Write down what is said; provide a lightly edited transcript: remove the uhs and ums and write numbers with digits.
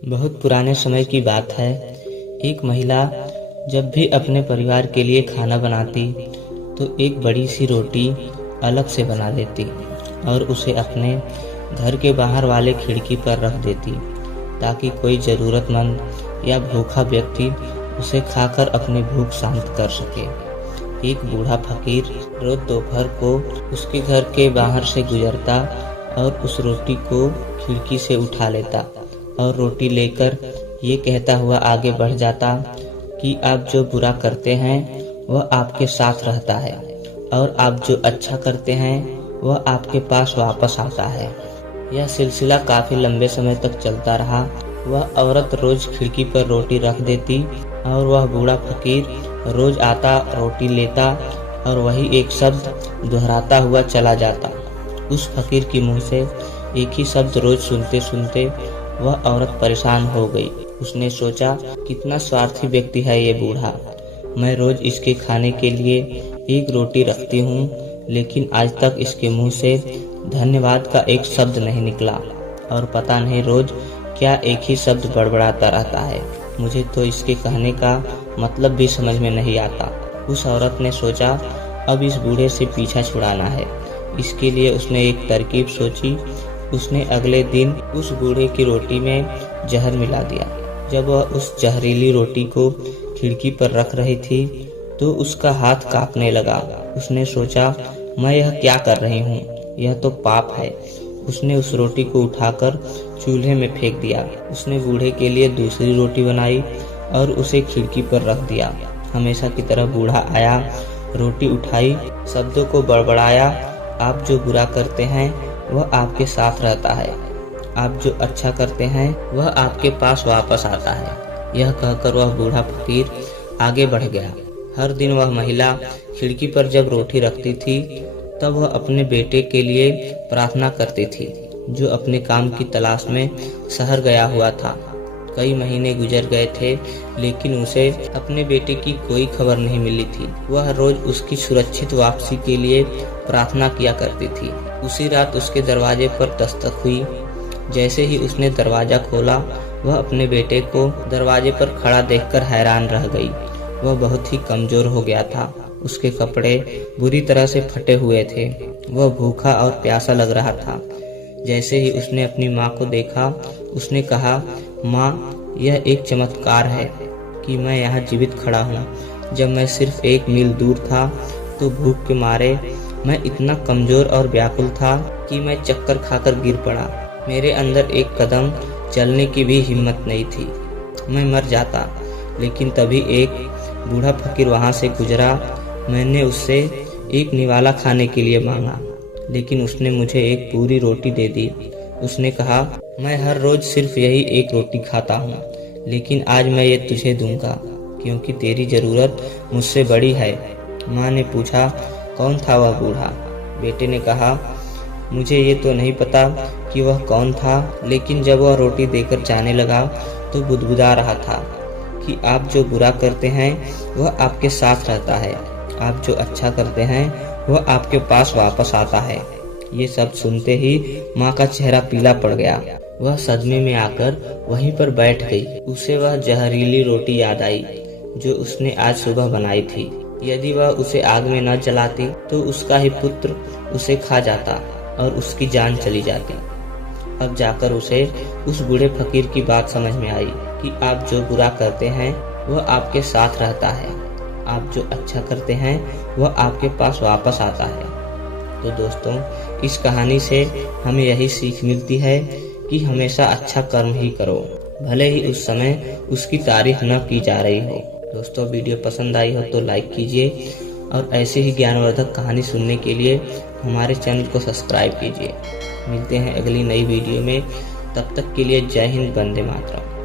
बहुत पुराने समय की बात है। एक महिला जब भी अपने परिवार के लिए खाना बनाती तो एक बड़ी सी रोटी अलग से बना लेती और उसे अपने घर के बाहर वाले खिड़की पर रख देती ताकि कोई ज़रूरतमंद या भूखा व्यक्ति उसे खाकर अपनी भूख शांत कर सके। एक बूढ़ा फकीर रोज दोपहर को उसके घर के बाहर से गुजरता और उस रोटी को खिड़की से उठा लेता और रोटी लेकर ये कहता हुआ आगे बढ़ जाता कि आप जो बुरा करते हैं वह आपके साथ रहता है और आप जो अच्छा करते हैं वह आपके पास वापस आता है। यह सिलसिला काफ़ी लंबे समय तक चलता रहा। वह औरत रोज खिड़की पर रोटी रख देती और वह बूढ़ा फकीर रोज आता, रोटी लेता और वही एक शब्द दोहराता हुआ चला जाता। उस फकीर के मुंह से एक ही शब्द रोज सुनते सुनते वह औरत परेशान हो गई। उसने सोचा, कितना स्वार्थी व्यक्ति है ये बूढ़ा। मैं रोज इसके खाने के लिए एक रोटी रखती हूँ, लेकिन आज तक इसके मुंह से धन्यवाद का एक शब्द नहीं निकला और पता नहीं रोज क्या एक ही शब्द बड़बड़ाता रहता है। मुझे तो इसके कहने का मतलब भी समझ में नहीं आता। उस औरत ने सोचा, अब इस बूढ़े से पीछा छुड़ाना है। इसके लिए उसने एक तरकीब सोची। उसने अगले दिन उस बूढ़े की रोटी में जहर मिला दिया। जब वह उस जहरीली रोटी को खिड़की पर रख रही थी तो उसका हाथ कांपने लगा। उसने सोचा, मैं यह क्या कर रही हूँ, यह तो पाप है। उसने उस रोटी को उठाकर चूल्हे में फेंक दिया। उसने बूढ़े के लिए दूसरी रोटी बनाई और उसे खिड़की पर रख दिया। हमेशा की तरह बूढ़ा आया, रोटी उठाई, शब्दों को बड़बड़ाया, आप जो बुरा करते हैं वह आपके साथ रहता है, आप जो अच्छा करते हैं वह आपके पास वापस आता है। यह कहकर वह बूढ़ा फकीर आगे बढ़ गया। हर दिन वह महिला खिड़की पर जब रोटी रखती थी तब वह अपने बेटे के लिए प्रार्थना करती थी, जो अपने काम की तलाश में शहर गया हुआ था। कई महीने गुजर गए थे, लेकिन उसे अपने बेटे की कोई खबर नहीं मिली थी। वह रोज उसकी सुरक्षित वापसी के लिए प्रार्थना किया करती थी। उसी रात उसके दरवाजे पर दस्तक हुई। जैसे ही उसने दरवाजा खोला, वह अपने बेटे को दरवाजे पर खड़ा देखकर हैरान रह गई। वह बहुत ही कमजोर हो गया था। उसके कपड़े बुरी तरह से फटे हुए थे। वह भूखा और प्यासा लग रहा था। जैसे ही उसने अपनी माँ को देखा, उसने कहा, माँ, यह एक चमत्कार है कि मैं यहाँ जीवित खड़ा हूँ। जब मैं सिर्फ 1 मील दूर था तो भूख के मारे मैं इतना कमजोर और व्याकुल था कि मैं चक्कर खाकर गिर पड़ा। मेरे अंदर एक कदम चलने की भी हिम्मत नहीं थी। मैं मर जाता। लेकिन तभी एक बूढ़ा फकीर वहाँ से गुजरा। मैंने उससे एक निवाला खाने के लिए मांगा, लेकिन उसने मुझे एक पूरी रोटी दे दी। उसने कहा, मैं हर रोज सिर्फ यही एक रोटी खाता हूँ, लेकिन आज मैं ये तुझे दूंगा क्योंकि तेरी ज़रूरत मुझसे बड़ी है। माँ ने पूछा, कौन था वह बूढ़ा? बेटे ने कहा, मुझे ये तो नहीं पता कि वह कौन था, लेकिन जब वह रोटी देकर जाने लगा तो बुदबुदा रहा था कि आप जो बुरा करते हैं वह आपके साथ रहता है, आप जो अच्छा करते हैं वह आपके पास वापस आता है। ये सब सुनते ही माँ का चेहरा पीला पड़ गया। वह सदमे में आकर वहीं पर बैठ गई। उसे वह जहरीली रोटी याद आई जो उसने आज सुबह बनाई थी। यदि वह उसे आग में न जलाती तो उसका ही पुत्र उसे खा जाता और उसकी जान चली जाती। अब जाकर उसे उस बूढ़े फकीर की बात समझ में आई कि आप जो बुरा करते हैं वह आपके साथ रहता है, आप जो अच्छा करते हैं वह आपके पास वापस आता है। तो दोस्तों, इस कहानी से हमें यही सीख मिलती है कि हमेशा अच्छा कर्म ही करो, भले ही उस समय उसकी तारीफ न की जा रही हो। दोस्तों, वीडियो पसंद आई हो तो लाइक कीजिए और ऐसे ही ज्ञानवर्धक कहानी सुनने के लिए हमारे चैनल को सब्सक्राइब कीजिए। मिलते हैं अगली नई वीडियो में। तब तक के लिए जय हिंद, वंदे मातरम।